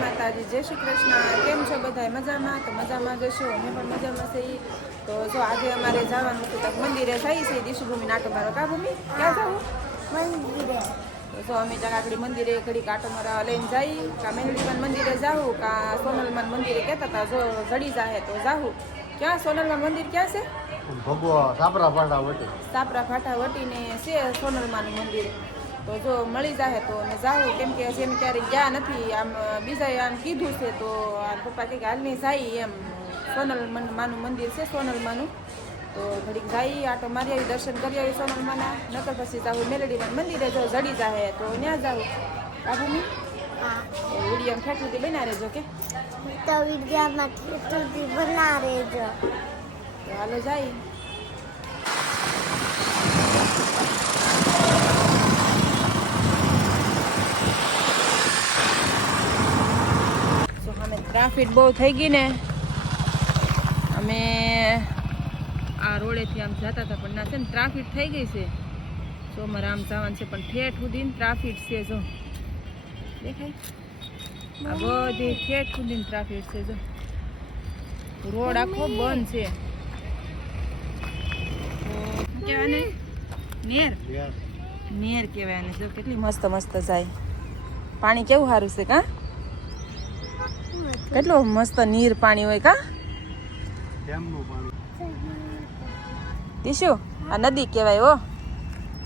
માતાજી, જય શ્રી કૃષ્ણ. કેમ છો બધા? મજામાં? તો મજામાં જશો, અમે પણ મજામાં છીએ. તો જો આજે અમારે જવાનું હતું તો મંદિરે જઈ છે. દિશુભૂમિ નાટો મારો કા ભૂમિ ક્યાં જવું? મંદિરે. તો જો અમે આગળ મંદિરે ઘડી કાંટો મારવા લઈને જઈ, કા મેલડીમાન મંદિરે જાવું, કા સોનલમાન મંદિરે કહેતા હતા જો જડી જાહે તો જાવું. ક્યાં સોનલમાન મંદિર ક્યાં છે? સાપરા ફાટા વટી. સાપરા ફાટા વટીને છે સોનલમાનું મંદિર. તો જો મળી જાય તો અમે જાવું, કેમ કે હજી અમે ક્યારેય ગયા નથી. આમ બીજાએ આમ કીધું છે તો પપ્પા કે હાલની જાય એમ. સોનલમાનું મંદિર છે, સોનલમાનું. તો ઘડીક જઈ આટો મારી આવી, દર્શન કરી આવી સોનલમાના. નકર પછી જાવું મેલડીમાં મંદિરે, જો જડી જાય તો ત્યાં જાવું. કાબુની વિડીયો ઠેઠુંથી બના રહેજો કે તો વિડીયોમાં ઠેઠુંથી બના રહેજો. તો હાલો જાય. ટ્રાફિક બહુ થઈ ગઈ ને, અમે આ રોડેથી આમ જતા હતા પણ ના છે ને ટ્રાફિક થઈ ગઈ છે. જો મારે આમ જવાનું છે પણ ઠેઠ સુધી ટ્રાફિક છે. જો દેખાય આ બધી ઠેઠ સુધી ટ્રાફિક છે. જો રોડ આખો બંધ છે. કહેવાય ને નેર નેર કહેવાય ને. જો કેટલી મસ્ત મસ્ત જાય. પાણી કેવું સારું છે કા? કેટલું મસ્ત નીર પાણી હોય કા? દીશુ આ નદી કહેવાય હો,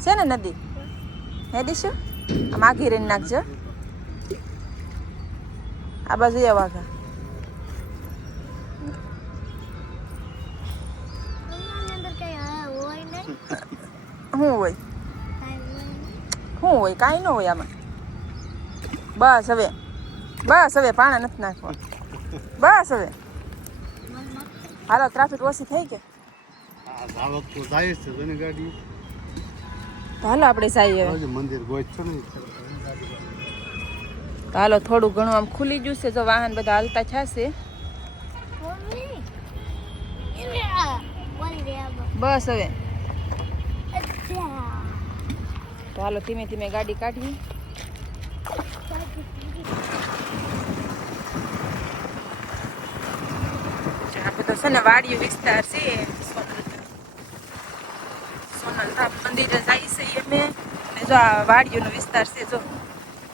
છે ને નદી? હે દીશુ આમ આઘી રહીને નાખજો. આ બાજુ એવા ઘા શું હોય? શું હોય? કાંઈ ન હોય આમાં. બસ હવે પાણા નથી નાખવા. બસ હવે હાલો, ટ્રાફિક ઓછી થઈ કે હાલો આપણે જઈએ મંદિર. હાલો થોડું ઘણું આમ ખુલી ગયું છે. જો વાહન બધા હાલતા થશે. બસ હવે તો હાલો ધીમે ધીમે ગાડી કાઢીએ. આપણે તો છે ને વાડિયું વિસ્તાર છે. સોનલધામ મંદિરે જાય છે અમે. અને જો આ વાડિયુંનો વિસ્તાર છે. જો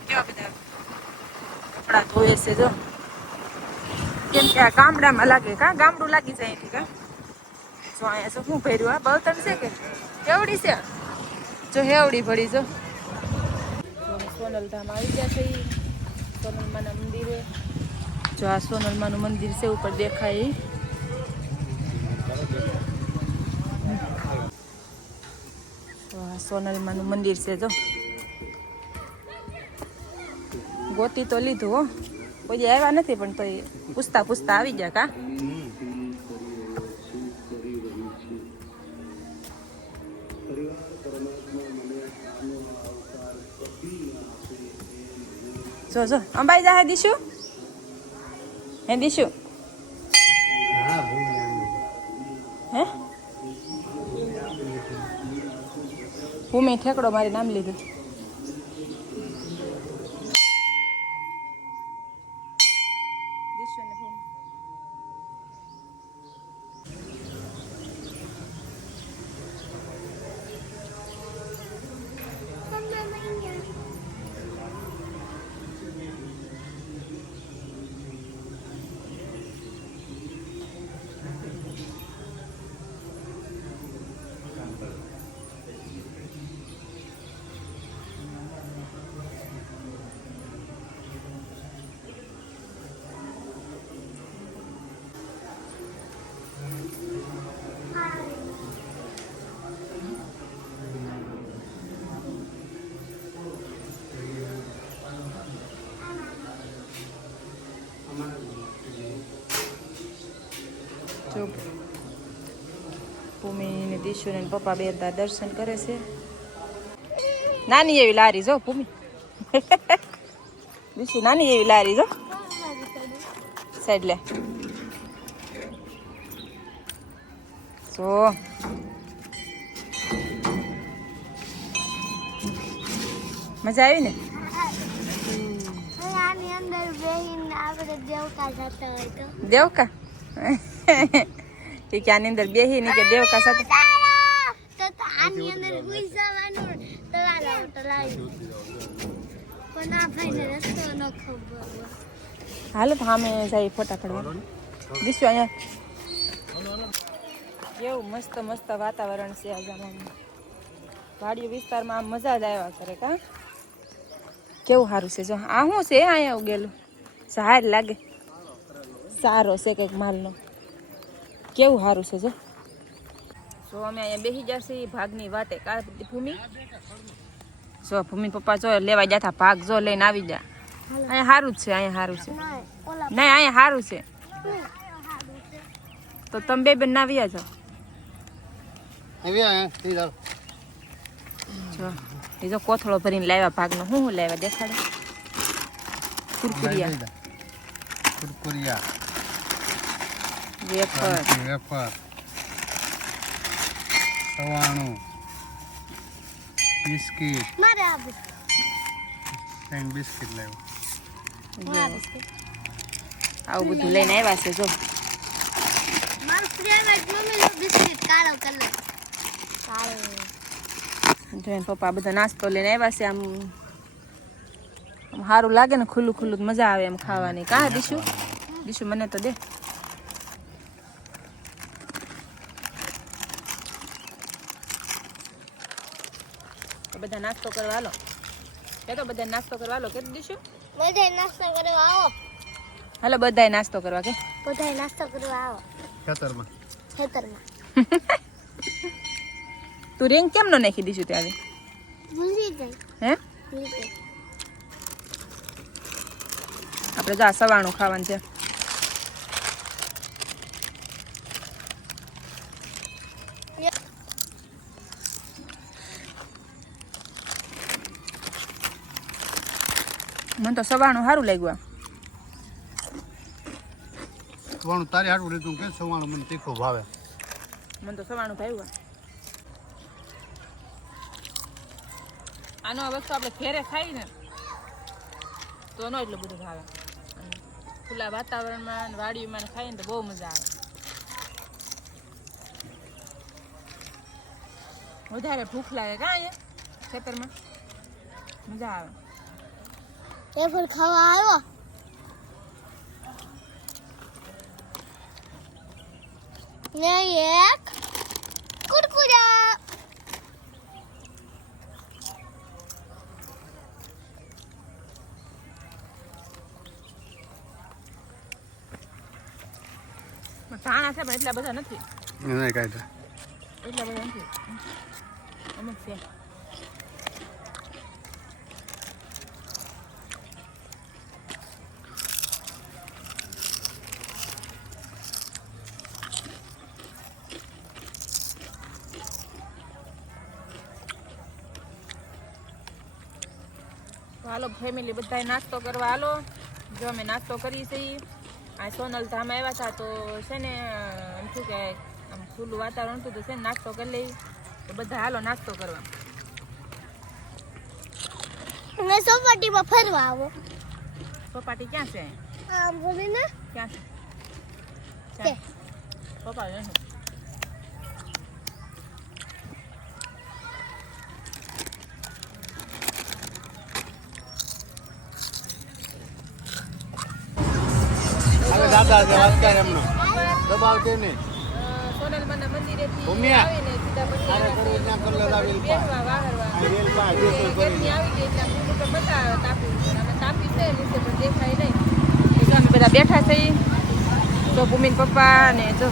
કેવા બધા કપડા ધોવે છે. જો કેમ કે આ ગામડામાં લાગે કા? ગામડું લાગી જાય એથી કા? જો અહીંયા જો શું ભર્યું? આ બળતણ છે કે કેવડી છે? જો હેવડી ભરી. જો સોનલધામ આવી ગયા છે. સોનલમાના મંદિરે જો આ સોનલમાનું મંદિર છે, ઉપર દેખાય. સોનલમાનું મંદિર છે. જો ગોતી તો લીધું હો, કોઈ આવ્યા નથી પણ તો પૂછતા પૂછતા આવી ગયા કા? જો અંબાઈ જા. હે દીશુ? હે દીશુ? હે ભૂમિ ઠેકડો મારી નામ લીધું. દીશુ ને ભૂમિ. જો ભૂમિ ને દીશુ ને પપ્પા બે દર્શન કરે છે. નાની એવી લારી જો ભૂમિ. દીશુ નાની એવી લારી જો સાઈડ લે. જો મજા આવી ને? આની અંદર બેહીને રાતે દેવકા જતા હોય તો દેવકા એ કે આની અંદર બેહી ની કે દેવકા સાથે તો આની અંદર હુઈ જવાનું તલાવી પણ આ ભાઈને રસ્તો ન ખબર હાલો તો અમે જઈ ફોટા પડવા દીશો અહીંયા કેવું મસ્ત મસ્ત વાતાવરણ છે આજે વાડીઓ વિસ્તારમાં આમ મજા જ આવ્યા કરે કા કેવું સારું છે જો આ શું છે અહીંયા ઉગેલું સાર લાગે સારો છે કંઈક માલનો કેવું સારું છે જો અમે અહીંયા બેસી જશે ભાગની વાટે કા ભૂમિ જો ભૂમિ પપ્પા જો લેવા જતા ભાગ જો લઈને આવી જા અહીંયા સારું જ છે અહીંયા સારું છે નહીં અહીંયા સારું છે તો તમે બે બેન ના આવ્યા છો જો એ જો કોથળો ભરીને લાવ્યા ભાગનો શું લાવ્યા દેખાડે કુરકુરિયા વેફર સવાણું બિસ્કિટ મારે આપે બિસ્કિટ લાવ્યો આવું બધું લઈને આવ્યા છે જો મારું ફેવરેટ મમ્મીનું બિસ્કિટ કાળો કલર જો એના પપ્પા બધો નાસ્તો લઈને આવ્યા છે આમ સારું લાગે ને ખુલ્લું ખુલ્લું મજા આવે એમ ખાવાની કાં દીશું દીશું મને તો દે બધા નાસ્તો કરવા હાલો કે તો બધા નાસ્તો કરવા હાલો કે દીશું બધાય નાસ્તો કરવા આવો હાલો બધાય નાસ્તો કરવા કે બધાય નાસ્તો કરવા આવો ખેતરમાં તું રિંગ કેમ નો નાખી દીશું ત્યારે ભૂલી ગઈ હે આપણે જા સવાણું ખાવાનું છે મને તો સવાણું સારું લાગ્યું સવાણું તારી હાટું લીધું કે સવાણું મને તીખું ભાવે મને તો સવાણું ભાવ્યું આનો વસ્તુ આપણે ઘેરે ખાઈ ને તો ન એટલું બધું ભાવે ખુલ્લા વાતાવરણમાં વાડીમાં ખાઈએ ને તો બહુ મજા આવે વધારે ભૂખ લાગે કાં અહીંયા ખેતરમાં મજા આવે વેફર ખાવા આવ્યો ને એક કુરકુરા ધાણા છે પણ એટલા બધા નથી નહીં કાંઈ એટલા બધા નથી અમુક છે હાલો ફેમિલી બધાય નાસ્તો કરવા હાલો જો અમે નાસ્તો કરી છીએ આ સોનલ ધામ આવ્યા હતા તો છે ને એમ શું કે આમ ખુલ્લું વાતાવરણ હતું તો છે ને નાસ્તો કરી લઈ તો બધા હાલો નાસ્તો કરવા ને સોપાટીમાં ફરવા આવો સોપાટી ક્યાં છે આમ બોલીને ક્યાં છે કે સોપાટી નથી દાદા છે વાત કરે એમનો દબાવતી નહીં સોનલમાના મંદિરેથી ભૂમિયા. આવીને સીધા પછી આને થોડું ત્યાં કરી લે દાવી બેસવા વાહરવા વેલપા એટલે ગેટની આવી ગઈ એટલે આમ ઊંધું તો બતાવે તાપી ઉપર. અને તાપી છે નીચે પણ દેખાય નહીં એટલે અમે બધા બેઠા છીએ જો ભૂમિન પપ્પા ને જો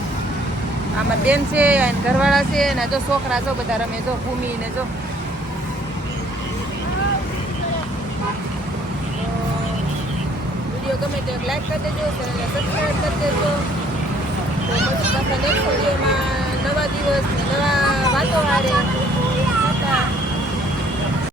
આમાં બેન છે અને ઘરવાળા છે ને જો છોકરા જો બધા રમે જો ભૂમિ ને જો વિડીયો ગમે તો એક લાઈક કરી દેજો ચેનલને સબસ્ક્રાઈબ કરી દેજો તો પછી પાછા નેક્સ્ટ વિડીયોમાં નવા દિવસ ને નવા વાતો હારે